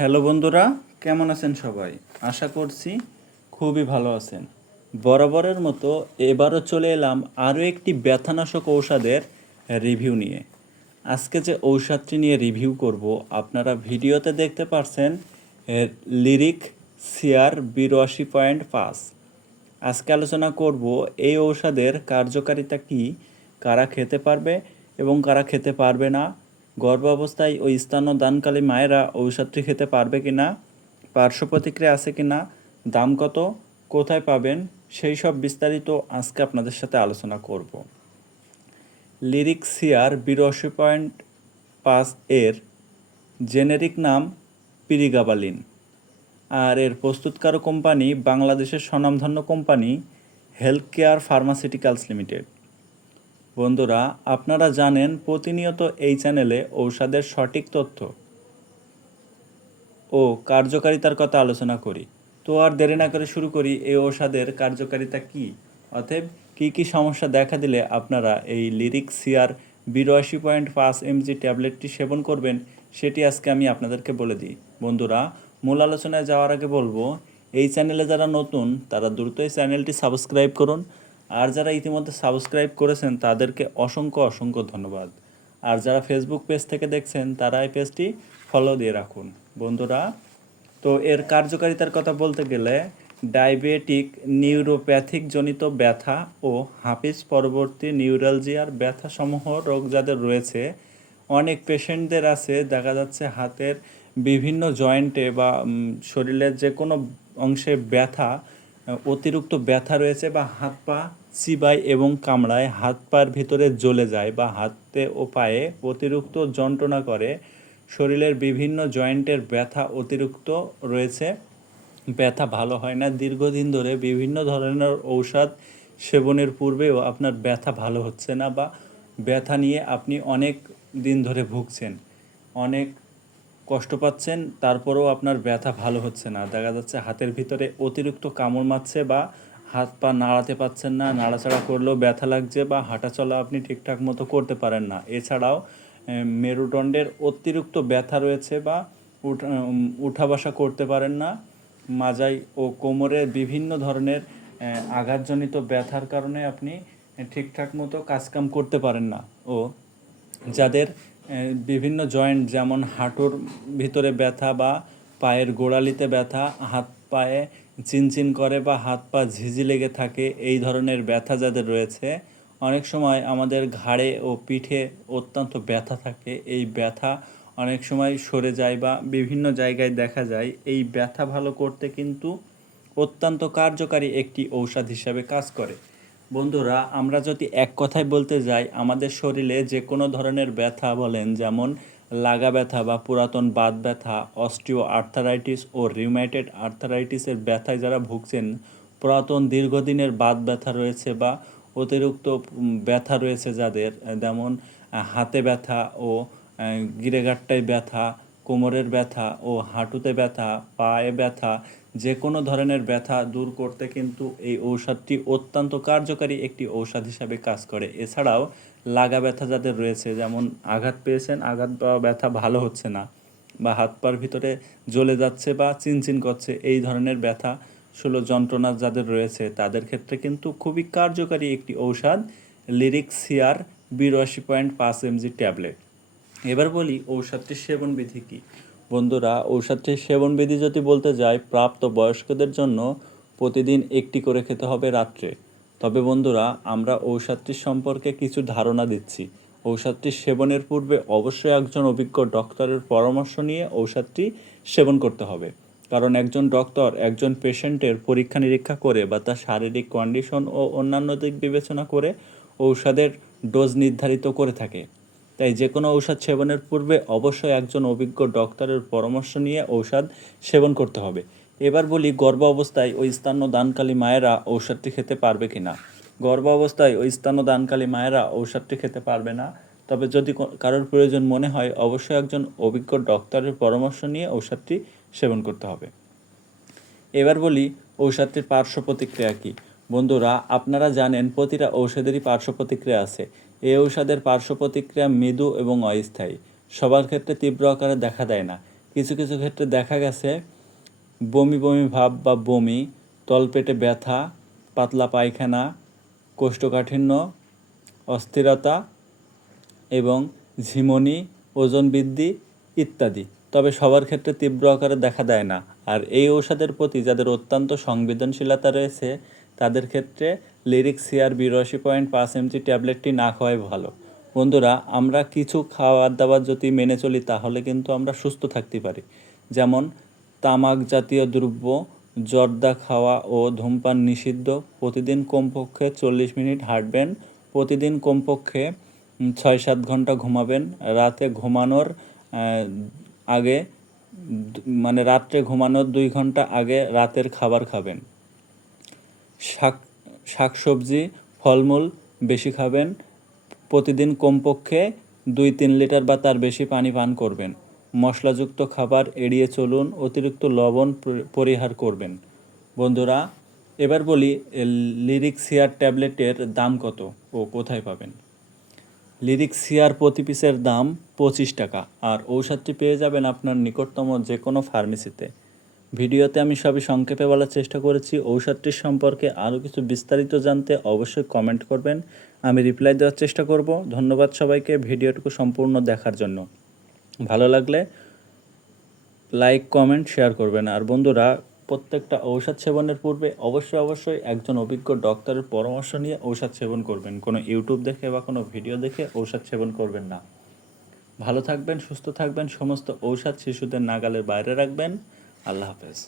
Hello বন্ধুরা, কেমন আছেন সবাই? আশা করছি খুবই ভালো আছেন। বরাবরের মতো এবারও চলে এলাম আরও একটি ব্যথানাশক ঔষধের রিভিউ নিয়ে। আজকে যে ঔষধটি নিয়ে রিভিউ করব, আপনারা ভিডিওতে দেখতে পারছেন লিরিক সিআর বিরাশি পয়েন্ট পাঁচ। আজকে আলোচনা করব এই ঔষধের কার্যকারিতা কি, কারা খেতে পারবে এবং কারা খেতে পারবে না গর্ভাবস্থায় ওই দানকালী মায়েরা ঔষধটি খেতে পারবে কি না পার্শ্ব প্রতিক্রিয়া আছে কি না দাম কত, কোথায় পাবেন, সেই সব বিস্তারিত আজকে আপনাদের সাথে আলোচনা করব। লিরিক সিয়ার বিরাশি পয়েন্ট পাঁচ এর জেনেরিক নাম পিরিগাবালিন। আর এর প্রস্তুতকারক কোম্পানি বাংলাদেশের স্বনামধন্য company health care pharmaceuticals limited. বন্ধুরা, আপনারা জানেন প্রতিনিয়ত এই চ্যানেলে ঔষধের সঠিক তথ্য ও কার্যকারিতার কথা আলোচনা করি। তো আর দেরি না করে শুরু করি, এই ঔষধের কার্যকারিতা কি? অতএব, কী কী সমস্যা দেখা দিলে আপনারা এই লিরিক সিয়ার বিরাশি পয়েন্ট পাঁচ এমজি ট্যাবলেটটি সেবন করবেন, সেটি আজকে আমি আপনাদেরকে বলে দিই। বন্ধুরা, মূল আলোচনায় যাওয়ার আগে বলব, এই চ্যানেলে যারা নতুন, তারা দ্রুত এই চ্যানেলটি সাবস্ক্রাইব করুন আর যারা ইতিমধ্যে সাবস্ক্রাইব করেছেন, তাদেরকে অসংখ্য অসংখ্য ধন্যবাদ। আর যারা ফেসবুক পেজ থেকে দেখছেন, তারা এই পেজটি ফলো দিয়ে রাখুন। বন্ধুরা, তো এর কার্যকারিতার কথা বলতে গেলে ডায়াবেটিক নিউরোপ্যাথিক জনিত ব্যথা ও হাফিজ পরবর্তী নিউরালজিয়ার ব্যথাসমূহ রোগ যাদের রয়েছে, অনেক পেশেন্টদের আছে, দেখা যাচ্ছে হাতের বিভিন্ন জয়েন্টে বা শরীরের যে কোনো অংশে ব্যথা অতিরিক্ত ব্যথা রয়েছে বা হাত পা চিবায় এবং কামড়ায়, হাত পার ভিতরে জ্বলে যায় বা হাতে ও পায়ে অতিরিক্ত যন্ত্রণা করে। শরীরের বিভিন্ন জয়েন্টের ব্যথা অতিরিক্ত রয়েছে। ব্যথা ভালো হয় না। দীর্ঘদিন ধরে বিভিন্ন ধরনের ঔষধ সেবনের পূর্বেও আপনার ব্যথা ভালো হচ্ছে না বা ব্যথা নিয়ে আপনি অনেক দিন ধরে ভুগছেন। অনেক কষ্ট পাচ্ছেন, তারপরেও আপনার ব্যথা ভালো হচ্ছে না। দেখা যাচ্ছে হাতের ভিতরে অতিরিক্ত কামড় মারছে বা হাত পা নাড়াতে পাচ্ছেন না, নাড়াচাড়া করলেও ব্যথা লাগছে বা হাঁটাচলা আপনি ঠিকঠাক মতো করতে পারেন না। এছাড়াও মেরুদণ্ডের অতিরিক্ত ব্যথা রয়েছে বা উঠা বসা করতে পারেন না। মাজাই ও কোমরের বিভিন্ন ধরনের আঘাতজনিত ব্যথার কারণে আপনি ঠিকঠাক মতো কাজকাম করতে পারেন না। ও, যাদের বিভিন্ন জয়েন্ট, যেমন হাঁটুর ভিতরে ব্যথা বা পায়ের গোড়ালিতে ব্যথা, হাত পায়ে চিনচিন করে বা হাত পা ঝিঝি লেগে থাকে, এই ধরনের ব্যথা যাদের রয়েছে, অনেক সময় আমাদের ঘাড়ে ও পিঠে অত্যন্ত ব্যথা থাকে, এই ব্যথা অনেক সময় সরে যায় বা বিভিন্ন জায়গায় দেখা যায়, এই ব্যথা ভালো করতে কিন্তু অত্যন্ত কার্যকারী একটি ঔষধ হিসাবে কাজ করে। বন্ধুরা আমরা যদি এক কথায় বলতে যাই আমাদের শরীরে যে কোনো ধরনের ব্যথা বলেন যেমন লাগা ব্যথা বা পুরাতন বাত ব্যথা অস্টিও আর্থারাইটিস ও রিউমাইটেড আর্থারাইটিসের ব্যথায় যারা ভুগছেন পুরাতন দীর্ঘদিনের বাত ব্যথা রয়েছে বা অতিরিক্ত ব্যথা রয়েছে যাদের যেমন হাতে ব্যথা ও আহ, গিরেগাট্টায় ব্যথা কোমরের ব্যথা ও হাঁটুতে ব্যথা, পায়ে ব্যথা যে কোনো ধরনের ব্যথা দূর করতে কিন্তু এই ঔষধটি অত্যন্ত কার্যকারী একটি ঔষধ হিসাবে কাজ করে। এছাড়াও লাগা ব্যথা যাদের রয়েছে, যেমন আঘাত পেয়েছেন, আঘাত বা ব্যথা ভালো হচ্ছে না বা হাত পার ভিতরে জ্বলে যাচ্ছে বা চিনচিন করছে, এই ধরনের ব্যথা ষোলো যন্ত্রণা যাদের রয়েছে, তাদের ক্ষেত্রে কিন্তু খুবই কার্যকারী একটি ঔষধ লিরিক সিয়ার বিরাশি পয়েন্ট পাঁচ এমজি ট্যাবলেট। এবার বলি ঔষধটির সেবন বিধি কী? বন্ধুরা, ঔষধটির সেবন বিধি যদি বলতে যাই, প্রাপ্ত বয়স্কদের জন্য প্রতিদিন একটি করে খেতে হবে রাত্রে। তবে বন্ধুরা, আমরা ঔষধটির সম্পর্কে কিছু ধারণা দিচ্ছি। ঔষধটি সেবনের পূর্বে অবশ্যই একজন অভিজ্ঞ ডক্টরের পরামর্শ নিয়ে ঔষধটি সেবন করতে হবে। কারণ একজন ডক্টর একজন পেশেন্টের পরীক্ষা নিরীক্ষা করে বা তার শারীরিক কন্ডিশন ও অন্যান্য দিক বিবেচনা করে ঔষধের ডোজ নির্ধারিত করে থাকে। তাই যে কোনো ঔষধ সেবনের পূর্বে অবশ্যই একজন অভিজ্ঞ ডক্টরের পরামর্শ নিয়ে ঔষধ সেবন করতে হবে। এবার বলি গর্ভ অবস্থায় ওই স্থান্য দানকালী মায়েরা ঔষধটি খেতে পারবে কি না গর্ভ অবস্থায় ওই স্থান্য দানকালী মায়েরা ঔষধটি খেতে পারবে না? তবে যদি কারোর প্রয়োজন মনে হয়, অবশ্যই একজন অভিজ্ঞ ডক্টরের পরামর্শ নিয়ে ঔষধটি সেবন করতে হবে। এবার বলি, ঔষধটির পার্শ্ব প্রতিক্রিয়া কী? বন্ধুরা, আপনারা জানেন প্রতিটা ঔষধেরই পার্শ্ব প্রতিক্রিয়া আছে। এই ঔষধের পার্শ্ব প্রতিক্রিয়া মৃদু এবং অস্থায়ী। সবার ক্ষেত্রে তীব্র আকারে দেখা দেয় না। কিছু কিছু ক্ষেত্রে দেখা গেছে, বমি বমি ভাব বা বমি, তলপেটে ব্যথা, পাতলা পায়খানা, কোষ্ঠকাঠিন্য, অস্থিরতা এবং ঝিমনি, ওজন বৃদ্ধি ইত্যাদি। তবে সবার ক্ষেত্রে তীব্র আকারে দেখা দেয় না। আর এই ঔষধের প্রতি যাদের অত্যন্ত সংবেদনশীলতা রয়েছে তাদের ক্ষেত্রে লিরিক সিআর বিরাশি পয়েন্ট পাঁচ এমজি ট্যাবলেটটি না খাওয়াই ভালো। বন্ধুরা, আমরা কিছু খাবার দাবার যদি মেনে চলি, তাহলে কিন্তু আমরা সুস্থ থাকতে পারি। যেমন, তামাক জাতীয় দ্রব্য, জর্দা খাওয়া ও ধূমপান নিষিদ্ধ, প্রতিদিন কমপক্ষে চল্লিশ মিনিট হাঁটবেন, প্রতিদিন কমপক্ষে ছয় সাত ঘণ্টা ঘুমাবেন, রাতে ঘুমানোর আগে মানে রাত্রে ঘুমানোর দুই ঘণ্টা আগে রাতের খাবার খাবেন। শাক, শাকসবজি, ফলমূল বেশি খাবেন। প্রতিদিন কমপক্ষে দুই তিন লিটার বা তার বেশি পানি পান করবেন। মশলাযুক্ত খাবার এড়িয়ে চলুন, অতিরিক্ত লবণ পরিহার করবেন। বন্ধুরা, এবার বলি, লিরিক্সিয়ার ট্যাবলেটের দাম কত ও কোথায় পাবেন? লিরিক্সিয়ার প্রতি পিসের দাম পঁচিশ টাকা। আর ঔষধটি পেয়ে যাবেন আপনার নিকটতম যে কোনো ফার্মেসিতে। ভিডিওতে আমি সবই সংক্ষেপে বলার চেষ্টা করেছি। ঔষধটির সম্পর্কে আরও কিছু বিস্তারিত জানতে অবশ্যই কমেন্ট করবেন। আমি রিপ্লাই দেওয়ার চেষ্টা করব। ধন্যবাদ সবাইকে ভিডিওটুকু সম্পূর্ণ দেখার জন্য। ভালো লাগলে লাইক, কমেন্ট, শেয়ার করবেন। আর বন্ধুরা, প্রত্যেকটা ঔষধ সেবনের পূর্বে অবশ্যই অবশ্যই একজন অভিজ্ঞ ডক্টরের পরামর্শ নিয়ে ঔষধ সেবন করবেন। কোনো ইউটিউব দেখে বা কোনো ভিডিও দেখে ঔষধ সেবন করবেন না। ভালো থাকবেন, সুস্থ থাকবেন, সমস্ত ঔষধ শিশুদের নাগালের বাইরে রাখবেন। আল্লাহ হাফেজ